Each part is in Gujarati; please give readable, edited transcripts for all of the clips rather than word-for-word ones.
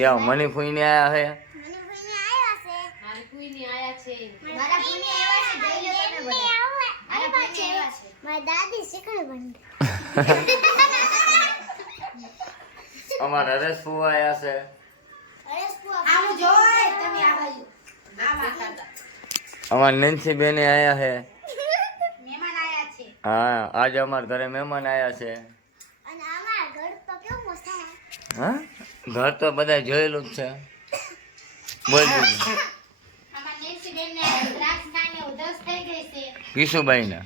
क्या मनी फुई ने आया है મારી ફૂઈને આયા છે મારા ફૂઈને આવ્યા છે જોઈ લો તમે બધા મારા ફૂઈને આવ્યા છે મારી દાદી શીખડ બની અમારા હરેશ ફુવા આયા છે હરેશ ફુવા આમ જોય તમે આ બાજુ આ માતા અમાર નેન્સી બેને આયા છે મહેમાન આયા છે હા આજે અમાર ઘરે મહેમાન આયા છે અને અમાર ઘર તો કેવું મસ્ત છે હા ઘર તો બધા જોયેલું જ છે બોલ દીદી અમાર નેન્સી બેન ને દ્રાક્ષ ખાઈને ઉધરસ થઈ ગઈ છે કિશુભાઈ ના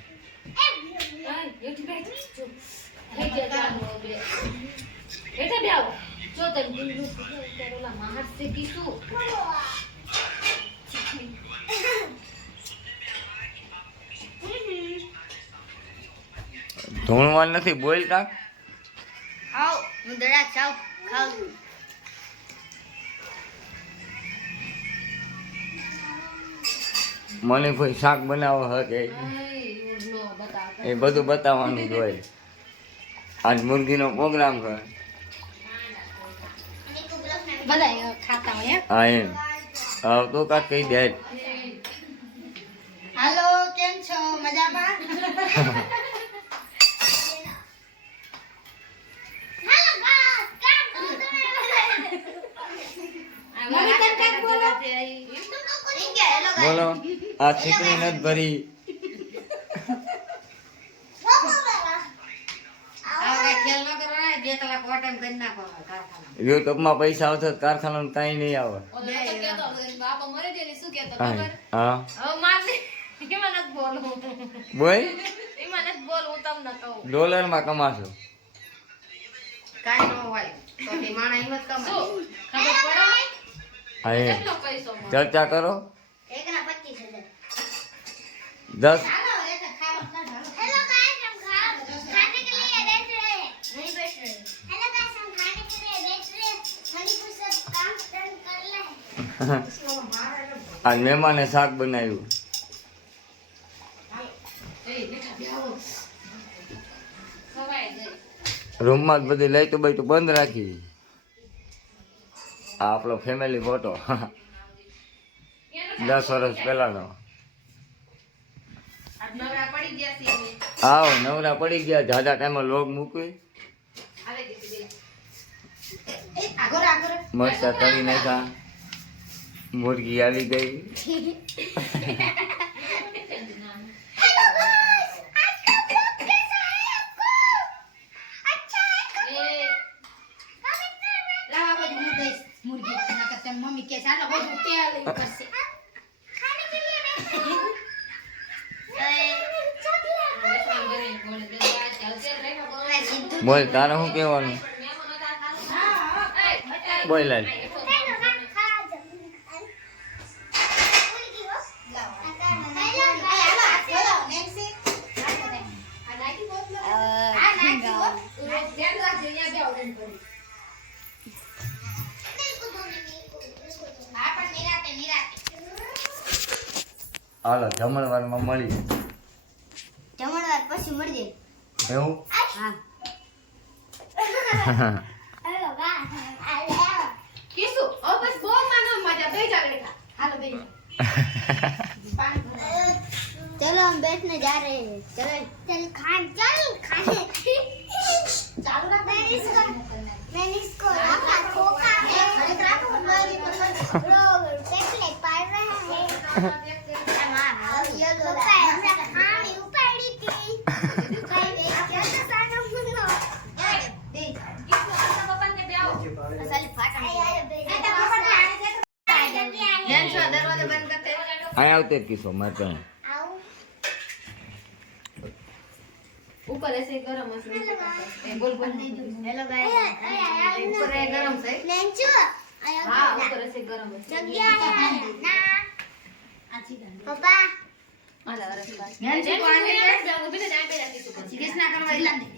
ધૂણવાન નથી બોલ કાક ખાવ હું દડા ચાવ ખાવ મને કોઈ શાક બનાવો હકે એ બધું બતાવવાનું જ હોય આજ મુર્ગીનો પ્રોગ્રામ કર બધા ખાતા હોય હા એમ હા તો કાક કહી દે હાલો કેમ છો મજામાં બોલો આ ચીકણી નથી ભરી યુટ્યુબમાં પૈસા આવશે તો કારખાનું કઈ નહીં આવે હા બોલ ડોલરમાં કમાશો હા એમ ચર્ચા કરો 10 हेलो गाइस हम खाने के लिए बैठ रहे हैं नहीं बैठ रहे हेलो गाइस हम खाने के लिए बैठ रहे हैं हनी को सब काम डन कर ले આજ મહેમાને શાક બનાવ્યું રૂમમાં જ બધી લાઈટો બાઈટો બંધ રાખી આ આપણો ફેમિલી ફોટો 10 વર્ષ પહેલાનો આવો નવરા પડી ગયા જાજા ટાઈમમાં લોગ મૂકવી મસ્ત તળી નાખ્યા મુર્ગી આવી ગઈ मम्मी के साथ बहुत तेल ऊपर से खाने के लिए બોલ તારે શું કહેવાનું બોલ લાલ હાલો જમણવારમાં મળી જમણવાર પછી મળજે એવું હા किसु ओ बस बो मानो मजा बैठ जा बेटा हेलो बेटा चलो हम बैठने जा रहे हैं चलो चल खाने चालू रख मैंने इसको रखा ठोका है खड़े रखो मेरी मतलब टेकले पार रहा है हां ये लो हमरा खाने उपाड़ी थी कई क्या तो सानो मुनो दे અહીંયા આવતે કિસ્સો મારે તો ऊपर ऐसे गरम है बोल बोल हेलो गाइस ऊपर है गरम से लेंचू हां ऊपर ऐसे गरम है जग्या है ना अच्छी पापा आला रस्ता लेंचू को आने जाओ बिना जाए पे जाती तो किसना करवा इला दे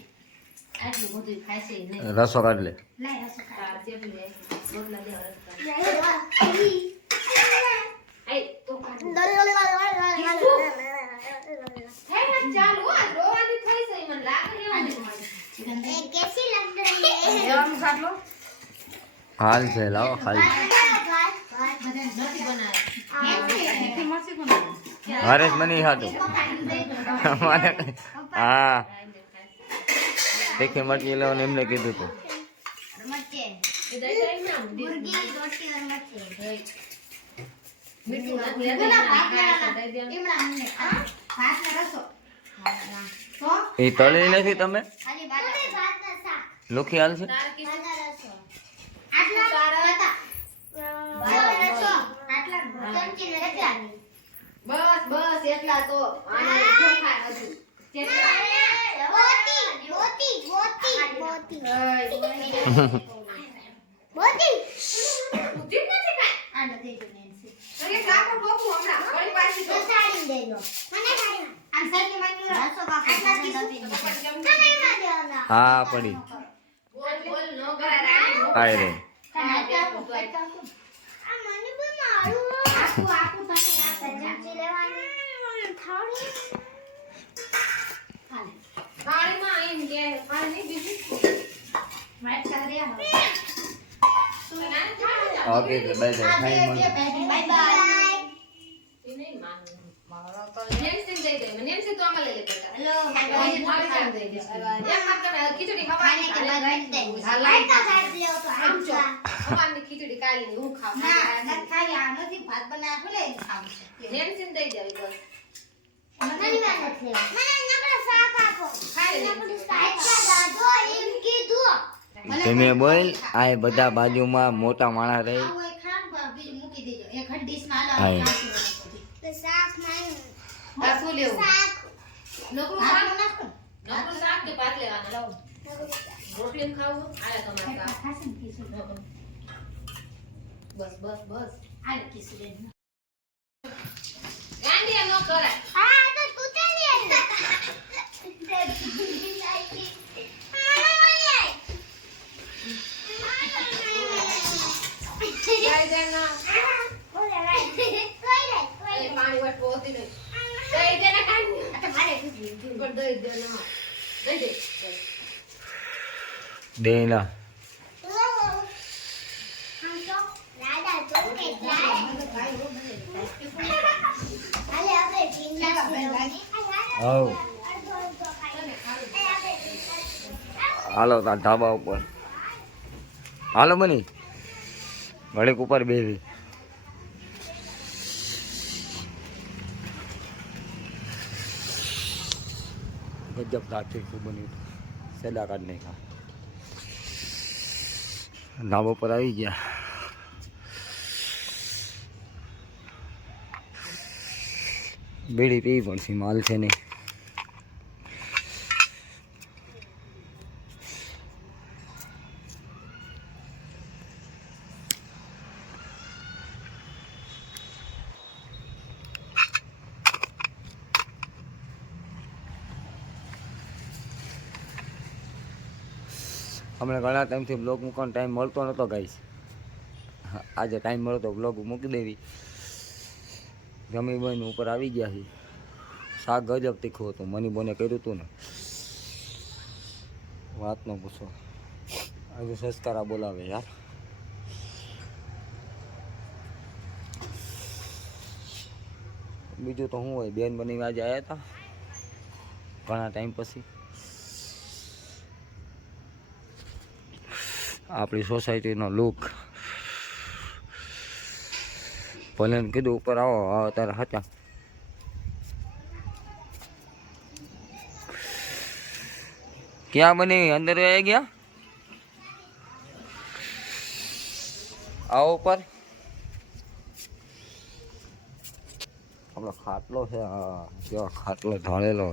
આટલું બધું ખાય છે નહીં રસો કાઢ લે લાય રસો કાઢ જેટલું લે બોટલા દે રસ્તા એ તો કાઢ હે ના ચાલુ આ રોવાની થઈ છે મને લાગે લેવાની એ કેસી લગ રહી है हम काट लो હાલ છે લાવો ખાલી હરેશ મને હતું હા દેખે મરચી લેવાનું એમને કીધું હતું એ તળી નથી તમે લોખી હાલ છે બસ એટલા તો હા પડી આય રે ઓકે બાય બાય ખીચડી કાઢી હું ખાવ ભાત બનાવ્યું તમે બોલ આ બધા બાજુમાં મોટા માણસ રહે બસ બસ બસ પાણી વટ પોતી નહીં દઈ દે ના કાઈ દેના હાલો તાર ધાબા ઉપર હાલો બની ઘડીક ઉપર બેસી ગજબ દાંતી બની સેડા કાઢ નહીં ખા ધાબા ઉપર આવી ગયા બીડી પી પડશે માલ છે નહીં હમણાં ઘણા ટાઈમથી બ્લોગ મૂકવાનો ટાઈમ મળતો નહોતો ગાઈસ આજે ટાઈમ મળ્યો તો બ્લોગ મૂકી દેવી જમી બહીને ઉપર આવી ગયા છે શાક ગજબ તીખું હતું મની બોને કર્યું હતું ને વાત ન પૂછો આજે સંસ્કારા બોલાવે યાર બીજું તો શું હોય બેન બની આજે આવ્યા હતા ઘણા ટાઈમ પછી આપણી સોસાયટીનો લુક ભલે કીધું ઉપર આવો અત્યારે હતા ક્યાં બની અંદર આવી ગયા આવો ઉપર આપણો ખાટલો છે કેવો ખાટલો ઢાળેલો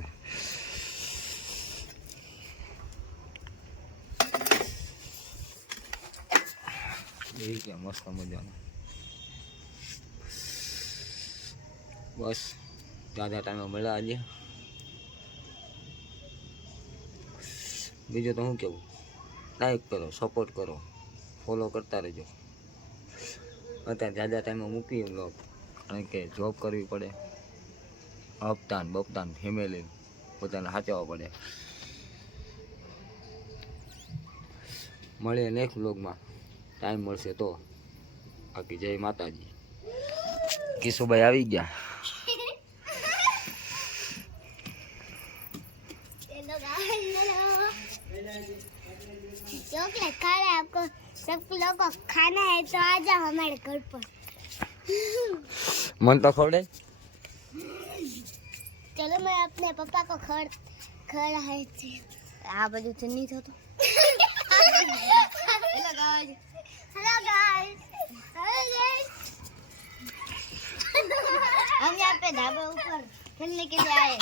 એ કે મસ્ત મજાનો બસ જ્યાં ટાઈમે મળ્યા આજે બીજું તો શું કેવું લાઈક કરો સપોર્ટ કરો ફોલો કરતા રહેજો અત્યારે જાજા ટાઈમે મૂકીએ બ્લોગ કારણ કે જોબ કરવી પડે હપ્તાન બપતાન ફેમિલી પોતાને સાચવવા પડે મળીએ નેક્સ્ટ બ્લોગમાં ટાઈમ મળશે તો. બાકી જય માતાજી. કિશુભાઈ આવી ગયા. चॉकलेट खा रहे हैं आपको सब लोगों को खाना है तो आ जाओ हमारे घर पर મન તો ખવડાય. चलो मैं अपने पापा को खड़ा है आ बाजू से नहीं था तो हेलो गाइस हम यहाँ पे ढाबे ऊपर खेलने के लिए आए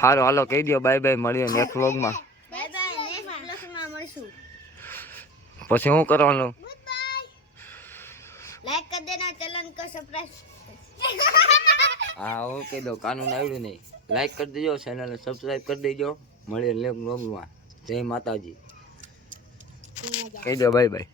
હારું હાલો કહી દો બાય બાય. મળીએ નેક્સ્ટ વ્લોગમાં. બાય બાય નેક્સ્ટ બ્લોગમાં મળશું. પછી શું કરવાનું? Good bye. लाइक कर देना चैनल को सब्सक्राइब. હા હું કહી દો કાનૂન આવ્યું નહીં. લાઈક કરી દેજો, ચેનલને સબસ્ક્રાઈબ કરી દેજો. મળીએ નેક્સ્ટ વ્લોગમાં. જય માતાજી. કહી દો બાય બાય.